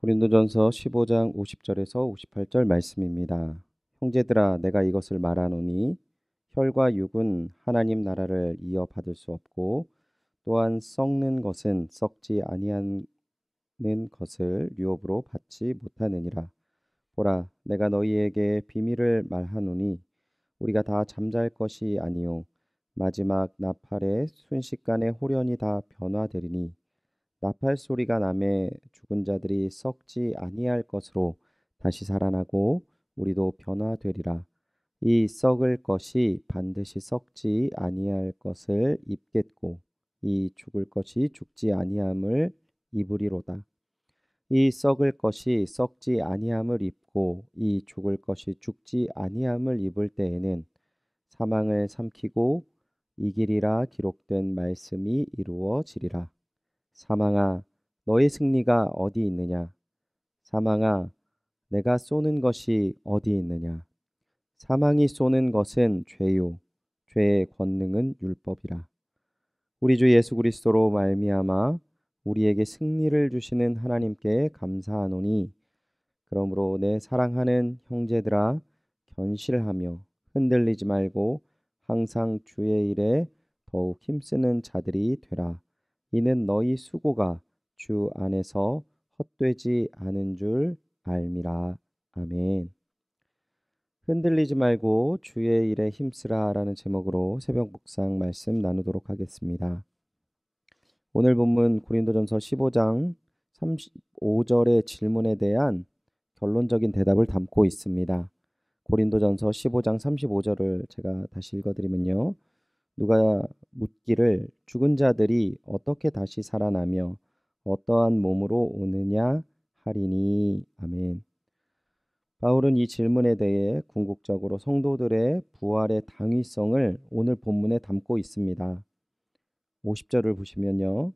고린도전서 15장 50절에서 58절 말씀입니다. 형제들아 내가 이것을 말하노니 혈과 육은 하나님 나라를 이어받을 수 없고 또한 썩는 것은 썩지 아니하는 것을 유업으로 받지 못하느니라. 보라 내가 너희에게 비밀을 말하노니 우리가 다 잠잘 것이 아니요 마지막 나팔의 순식간에 홀연히 다 변화되리니 나팔 소리가 나매 죽은 자들이 썩지 아니할 것으로 다시 살아나고 우리도 변화되리라. 이 썩을 것이 반드시 썩지 아니할 것을 입겠고 이 죽을 것이 죽지 아니함을 입으리로다. 이 썩을 것이 썩지 아니함을 입고 이 죽을 것이 죽지 아니함을 입을 때에는 사망을 삼키고 이기리라 기록된 말씀이 이루어지리라. 사망아, 너의 승리가 어디 있느냐? 사망아, 내가 쏘는 것이 어디 있느냐? 사망이 쏘는 것은 죄요, 죄의 권능은 율법이라. 우리 주 예수 그리스도로 말미암아 우리에게 승리를 주시는 하나님께 감사하노니, 그러므로 내 사랑하는 형제들아 견실하며 흔들리지 말고 항상 주의 일에 더욱 힘쓰는 자들이 되라. 이는 너희 수고가 주 안에서 헛되지 않은 줄 알미라. 아멘. 흔들리지 말고 주의 일에 힘쓰라라는 제목으로 새벽 묵상 말씀 나누도록 하겠습니다. 오늘 본문 고린도전서 15장 35절의 질문에 대한 결론적인 대답을 담고 있습니다. 고린도전서 15장 35절을 제가 다시 읽어드리면요. 누가 묻기를 죽은 자들이 어떻게 다시 살아나며 어떠한 몸으로 오느냐 하리니. 아멘. 바울은 이 질문에 대해 궁극적으로 성도들의 부활의 당위성을 오늘 본문에 담고 있습니다. 50절을 보시면요.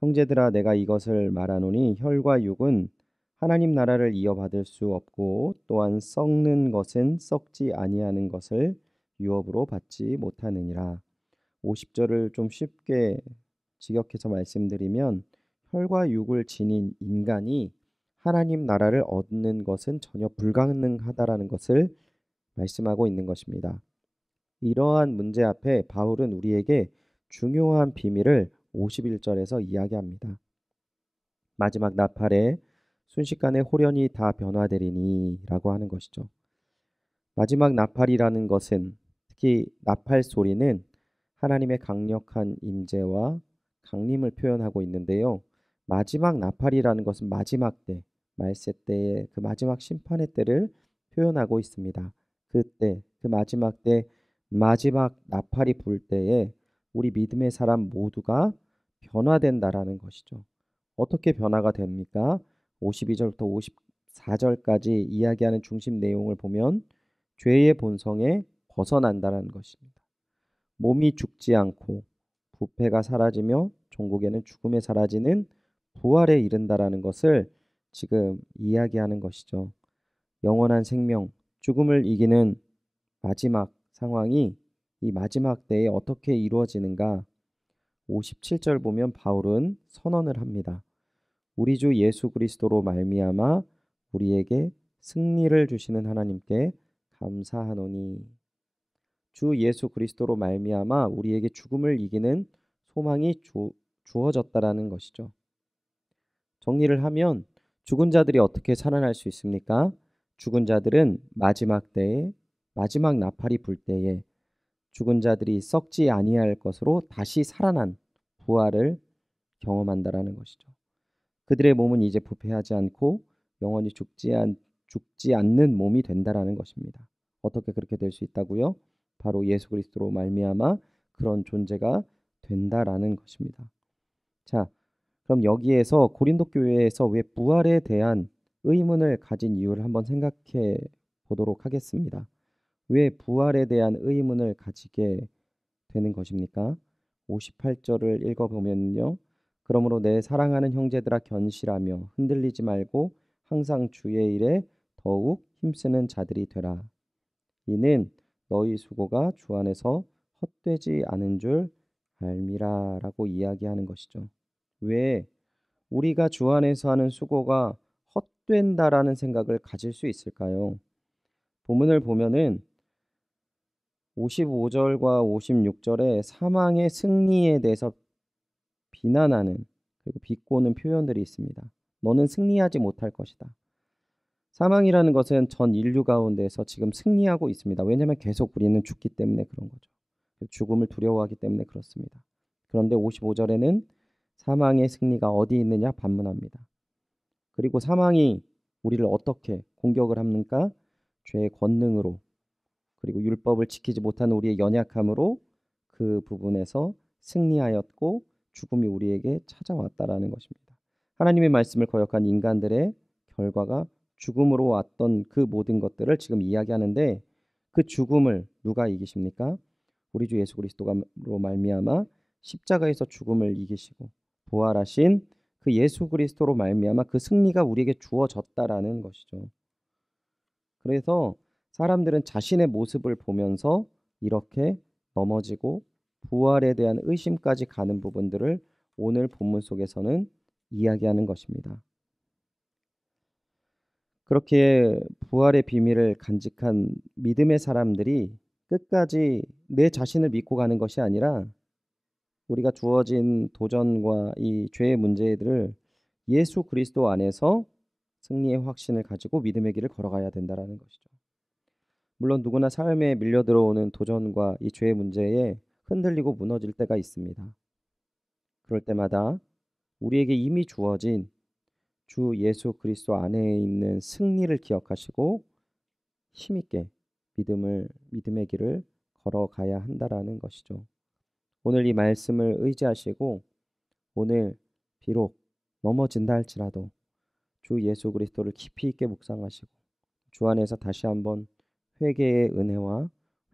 형제들아 내가 이것을 말하노니 혈과 육은 하나님 나라를 이어받을 수 없고 또한 썩는 것은 썩지 아니하는 것을 유업으로 받지 못하느니라. 50절을 좀 쉽게 직역해서 말씀드리면 혈과 육을 지닌 인간이 하나님 나라를 얻는 것은 전혀 불가능하다라는 것을 말씀하고 있는 것입니다. 이러한 문제 앞에 바울은 우리에게 중요한 비밀을 51절에서 이야기합니다. 마지막 나팔에 순식간에 홀연히 다 변화되리니 라고 하는 것이죠. 마지막 나팔이라는 것은 특히 나팔 소리는 하나님의 강력한 임재와 강림을 표현하고 있는데요. 마지막 나팔이라는 것은 마지막 때, 말세 때의 그 마지막 심판의 때를 표현하고 있습니다. 그때, 그 마지막 때, 마지막 나팔이 불 때에 우리 믿음의 사람 모두가 변화된다라는 것이죠. 어떻게 변화가 됩니까? 52절부터 54절까지 이야기하는 중심 내용을 보면 죄의 본성에 벗어난다라는 것입니다. 몸이 죽지 않고 부패가 사라지며 종국에는 죽음에 사라지는 부활에 이른다라는 것을 지금 이야기하는 것이죠. 영원한 생명, 죽음을 이기는 마지막 상황이 이 마지막 때에 어떻게 이루어지는가? 57절 보면 바울은 선언을 합니다. 우리 주 예수 그리스도로 말미암아 우리에게 승리를 주시는 하나님께 감사하노니. 주 예수 그리스도로 말미암아 우리에게 죽음을 이기는 소망이 주어졌다라는 것이죠. 정리를 하면 죽은 자들이 어떻게 살아날 수 있습니까? 죽은 자들은 마지막 때에 마지막 나팔이 불 때에 죽은 자들이 썩지 아니할 것으로 다시 살아난 부활을 경험한다라는 것이죠. 그들의 몸은 이제 부패하지 않고 영원히 죽지 않는 몸이 된다라는 것입니다. 어떻게 그렇게 될 수 있다고요? 바로 예수 그리스도로 말미암아 그런 존재가 된다라는 것입니다. 자, 그럼 여기에서 고린도 교회에서 왜 부활에 대한 의문을 가진 이유를 한번 생각해 보도록 하겠습니다. 왜 부활에 대한 의문을 가지게 되는 것입니까? 58절을 읽어보면요. 그러므로 내 사랑하는 형제들아 견실하며 흔들리지 말고 항상 주의 일에 더욱 힘쓰는 자들이 되라. 이는 너희 수고가 주 안에서 헛되지 않은 줄 알미라라고 이야기하는 것이죠. 왜 우리가 주 안에서 하는 수고가 헛된다라는 생각을 가질 수 있을까요? 본문을 보면은 55절과 56절에 사망의 승리에 대해서 비난하는 그리고 비꼬는 표현들이 있습니다. 너는 승리하지 못할 것이다. 사망이라는 것은 전 인류 가운데서 지금 승리하고 있습니다. 왜냐하면 계속 우리는 죽기 때문에 그런 거죠. 죽음을 두려워하기 때문에 그렇습니다. 그런데 55절에는 사망의 승리가 어디 있느냐 반문합니다. 그리고 사망이 우리를 어떻게 공격을 합니까? 죄의 권능으로, 그리고 율법을 지키지 못하는 우리의 연약함으로 그 부분에서 승리하였고 죽음이 우리에게 찾아왔다라는 것입니다. 하나님의 말씀을 거역한 인간들의 결과가 죽음으로 왔던 그 모든 것들을 지금 이야기하는데, 그 죽음을 누가 이기십니까? 우리 주 예수 그리스도로 말미암아 십자가에서 죽음을 이기시고 부활하신 그 예수 그리스도로 말미암아 그 승리가 우리에게 주어졌다라는 것이죠. 그래서 사람들은 자신의 모습을 보면서 이렇게 넘어지고 부활에 대한 의심까지 가는 부분들을 오늘 본문 속에서는 이야기하는 것입니다. 그렇게 부활의 비밀을 간직한 믿음의 사람들이 끝까지 내 자신을 믿고 가는 것이 아니라 우리가 주어진 도전과 이 죄의 문제들을 예수 그리스도 안에서 승리의 확신을 가지고 믿음의 길을 걸어가야 된다라는 것이죠. 물론 누구나 삶에 밀려 들어오는 도전과 이 죄의 문제에 흔들리고 무너질 때가 있습니다. 그럴 때마다 우리에게 이미 주어진 주 예수 그리스도 안에 있는 승리를 기억하시고 힘있게 믿음의 길을 걸어가야 한다라는 것이죠. 오늘 이 말씀을 의지하시고 오늘 비록 넘어진다 할지라도 주 예수 그리스도를 깊이 있게 묵상하시고 주 안에서 다시 한번 회개의 은혜와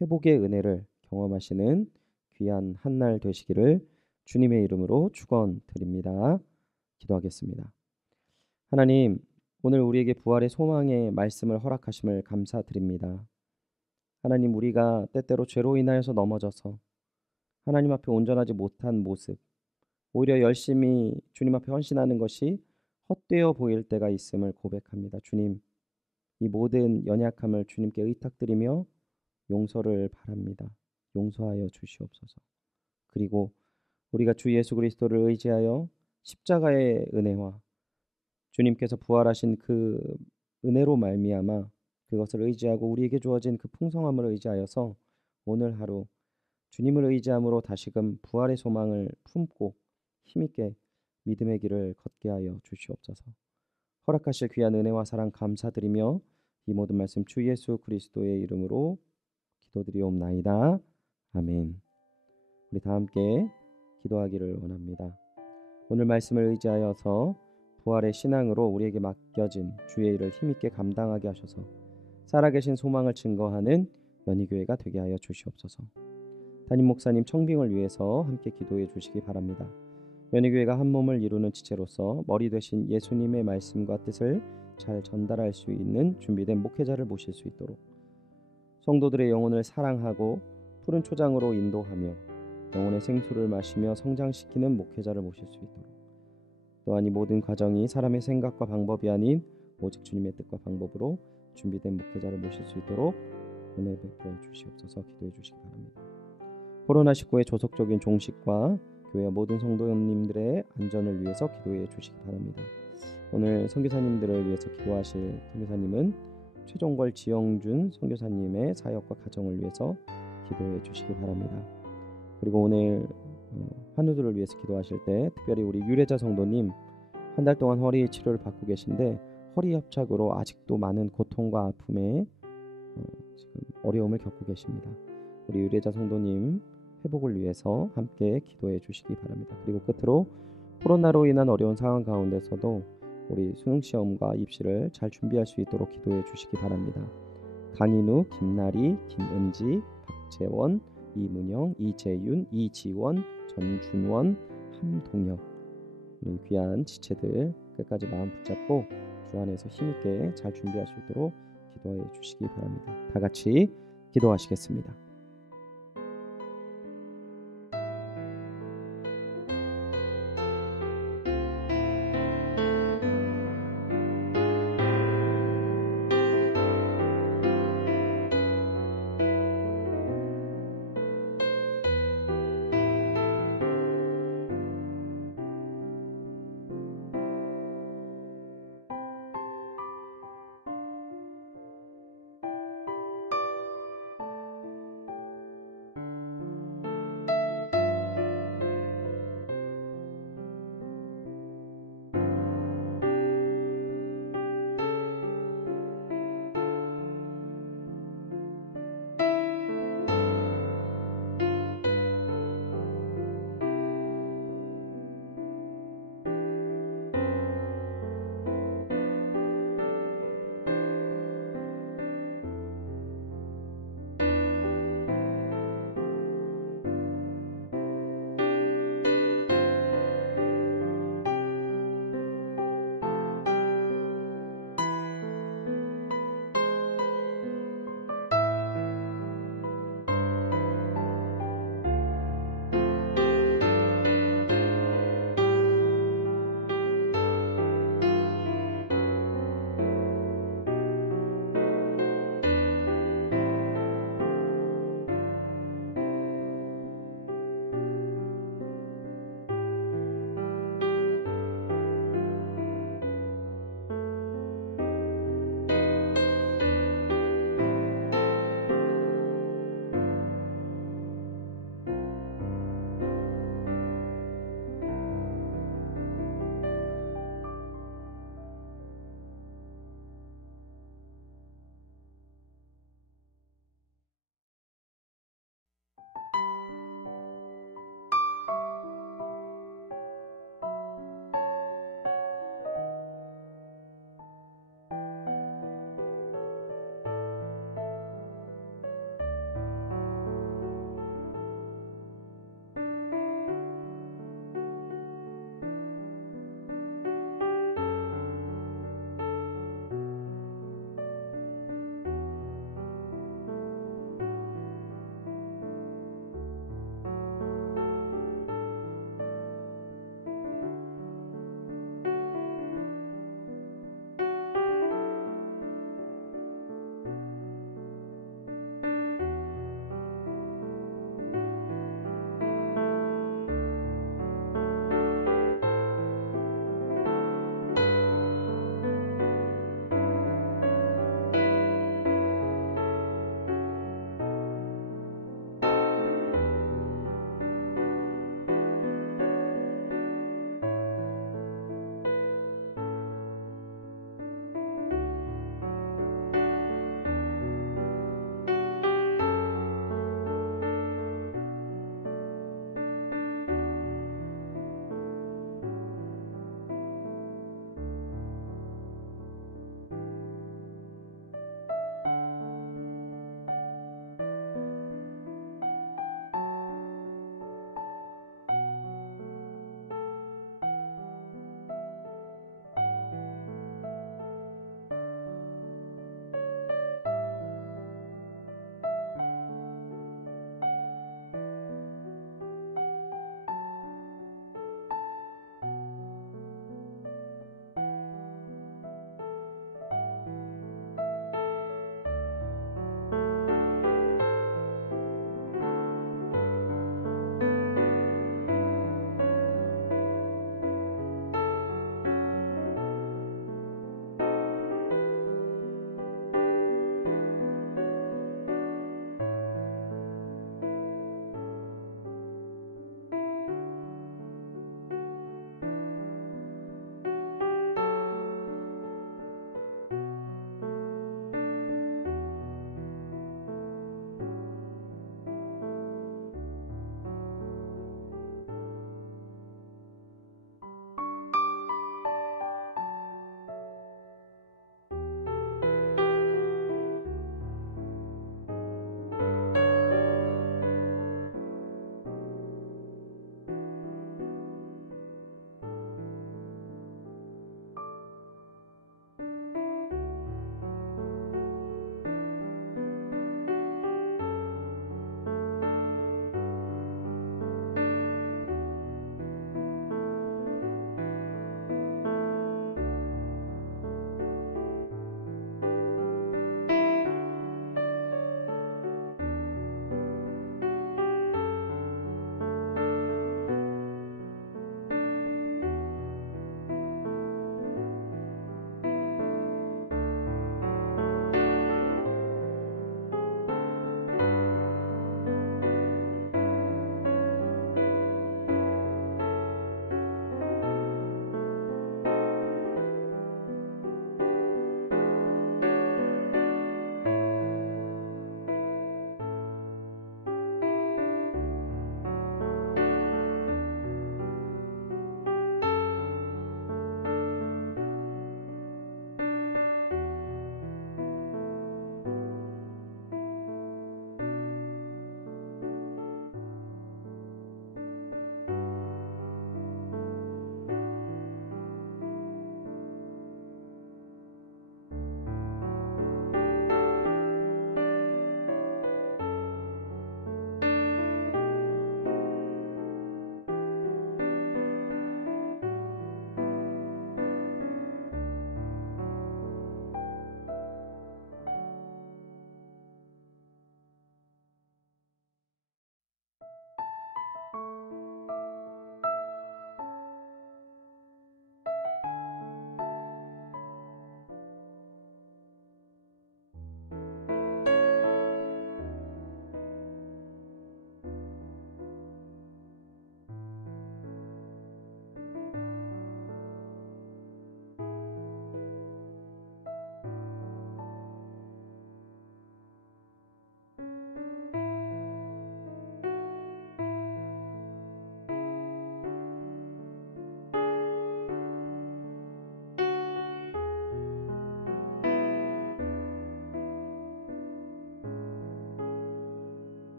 회복의 은혜를 경험하시는 귀한 한날 되시기를 주님의 이름으로 축원드립니다. 기도하겠습니다. 하나님, 오늘 우리에게 부활의 소망의 말씀을 허락하심을 감사드립니다. 하나님, 우리가 때때로 죄로 인하여서 넘어져서 하나님 앞에 온전하지 못한 모습, 오히려 열심히 주님 앞에 헌신하는 것이 헛되어 보일 때가 있음을 고백합니다. 주님, 이 모든 연약함을 주님께 의탁드리며 용서를 바랍니다. 용서하여 주시옵소서. 그리고 우리가 주 예수 그리스도를 의지하여 십자가의 은혜와 주님께서 부활하신 그 은혜로 말미암아 그것을 의지하고 우리에게 주어진 그 풍성함을 의지하여서 오늘 하루 주님을 의지함으로 다시금 부활의 소망을 품고 힘있게 믿음의 길을 걷게 하여 주시옵소서. 허락하실 귀한 은혜와 사랑 감사드리며 이 모든 말씀 주 예수 그리스도의 이름으로 기도드리옵나이다. 아멘. 우리 다 함께 기도하기를 원합니다. 오늘 말씀을 의지하여서 부활의 신앙으로 우리에게 맡겨진 주의 일을 힘있게 감당하게 하셔서 살아계신 소망을 증거하는 연희교회가 되게 하여 주시옵소서. 담임 목사님 청빙을 위해서 함께 기도해 주시기 바랍니다. 연희교회가 한 몸을 이루는 지체로서 머리 되신 예수님의 말씀과 뜻을 잘 전달할 수 있는 준비된 목회자를 모실 수 있도록, 성도들의 영혼을 사랑하고 푸른 초장으로 인도하며 영혼의 생수를 마시며 성장시키는 목회자를 모실 수 있도록, 또한 이 모든 과정이 사람의 생각과 방법이 아닌 오직 주님의 뜻과 방법으로 준비된 목회자를 모실 수 있도록 은혜 베풀어 주시옵소서. 기도해 주시기 바랍니다. 코로나19의 조속적인 종식과 교회 모든 성도님들의 안전을 위해서 기도해 주시기 바랍니다. 오늘 선교사님들을 위해서 기도하실 선교사님은 최종걸 지영준 선교사님의 사역과 가정을 위해서 기도해 주시기 바랍니다. 그리고 오늘 환우들을 위해서 기도하실 때 특별히 우리 유래자 성도님 한 달 동안 허리 치료를 받고 계신데 허리 협착으로 아직도 많은 고통과 아픔에 지금 어려움을 겪고 계십니다. 우리 유래자 성도님 회복을 위해서 함께 기도해 주시기 바랍니다. 그리고 끝으로 코로나로 인한 어려운 상황 가운데서도 우리 수능시험과 입시를 잘 준비할 수 있도록 기도해 주시기 바랍니다. 강인우, 김나리, 김은지, 박재원, 이문영, 이재윤, 이지원, 전준원, 함동혁, 우리 귀한 지체들 끝까지 마음 붙잡고 주 안에서 힘있게 잘 준비할 수 있도록 기도해 주시기 바랍니다. 다 같이 기도하시겠습니다.